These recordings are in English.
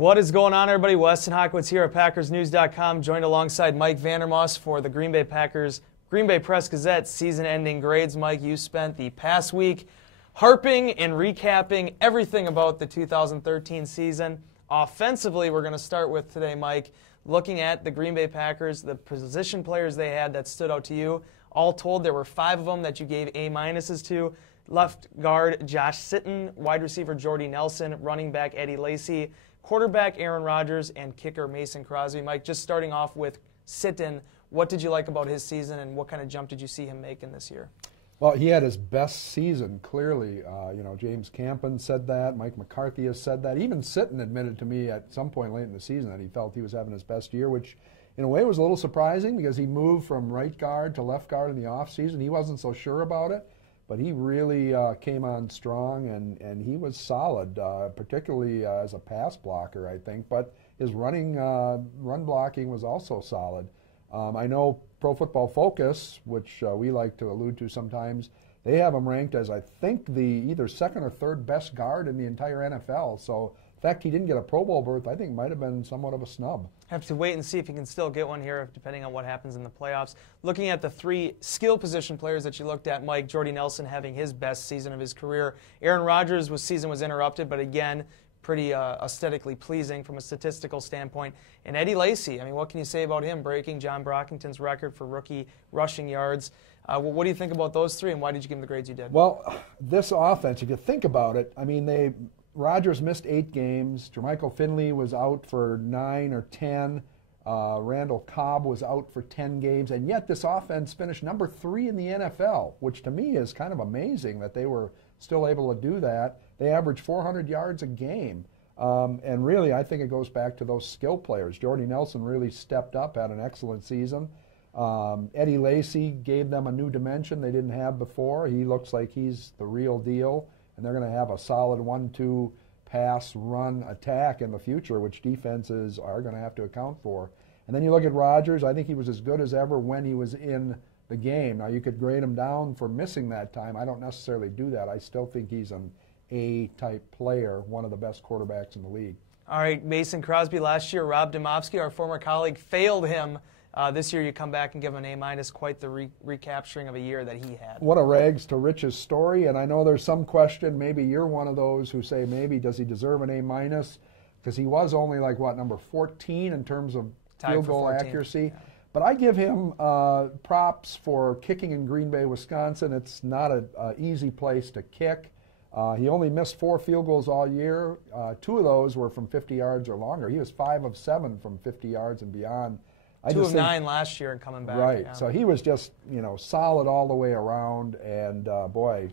What is going on, everybody? Weston Hodkiewicz here at PackersNews.com, joined alongside Mike Vandermause for the Green Bay Packers Green Bay Press-Gazette season-ending grades. Mike, you spent the past week harping and recapping everything about the 2013 season. Offensively, we're going to start with today, Mike, looking at the Green Bay Packers, the position players they had that stood out to you. All told, there were 5 of them that you gave A-minuses to. Left guard Josh Sitton, wide receiver Jordy Nelson, running back Eddie Lacy, quarterback Aaron Rodgers, and kicker Mason Crosby. Mike, just starting off with Sitton, what did you like about his season, and what kind of jump did you see him making this year? Well, he had his best season, clearly. James Campen said that. Mike McCarthy has said that. Even Sitton admitted to me at some point late in the season that he felt he was having his best year, which in a way was a little surprising because he moved from right guard to left guard in the offseason. He wasn't so sure about it, but he really came on strong, and he was solid, particularly as a pass blocker, I think. But his run blocking was also solid. I know Pro Football Focus, which we like to allude to sometimes, they have him ranked as, I think, the either second or third best guard in the entire NFL. So the fact he didn't get a Pro Bowl berth, I think, might have been somewhat of a snub. Have to wait and see if he can still get one here, depending on what happens in the playoffs. Looking at the 3 skill position players that you looked at, Mike, Jordy Nelson having his best season of his career. Aaron Rodgers' season was interrupted, but again, pretty aesthetically pleasing from a statistical standpoint. And Eddie Lacy, I mean, what can you say about him, breaking John Brockington's record for rookie rushing yards? What do you think about those 3, and why did you give them the grades you did? Well, this offense, if you think about it, I mean, Rodgers missed 8 games. Jermichael Finley was out for 9 or 10. Randall Cobb was out for 10 games. And yet this offense finished number 3 in the NFL, which to me is kind of amazing that they were still able to do that. They averaged 400 yards a game. And really, I think it goes back to those skill players. Jordy Nelson really stepped up, had an excellent season. Eddie Lacy gave them a new dimension they didn't have before. He looks like he's the real deal. And they're going to have a solid 1-2 pass, run, attack in the future, which defenses are going to have to account for. And then you look at Rodgers. I think he was as good as ever when he was in the game. Now, you could grade him down for missing that time. I don't necessarily do that. I still think he's an A-type player, one of the best quarterbacks in the league. All right, Mason Crosby last year, Rob Domofsky, our former colleague, failed him. This year you come back and give him an A-, quite the recapturing of a year that he had. What a rags to riches story, and I know there's some question, maybe you're one of those who say maybe does he deserve an A-, because he was only like, what, number 14 in terms of field goal accuracy. Yeah. But I give him props for kicking in Green Bay, Wisconsin. It's not an easy place to kick. He only missed 4 field goals all year. 2 of those were from 50 yards or longer. He was 5 of 7 from 50 yards and beyond. 2 of 9 last year and coming back. Right. Yeah. So he was just, solid all the way around. And, boy,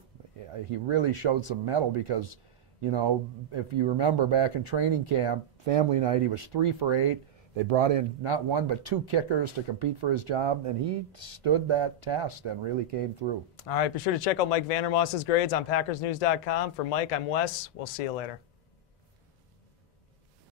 he really showed some mettle because, if you remember back in training camp, family night, he was 3 for 8. They brought in not 1 but 2 kickers to compete for his job, and he stood that test and really came through. All right, be sure to check out Mike Vandermause's grades on PackersNews.com. For Mike, I'm Wes. We'll see you later.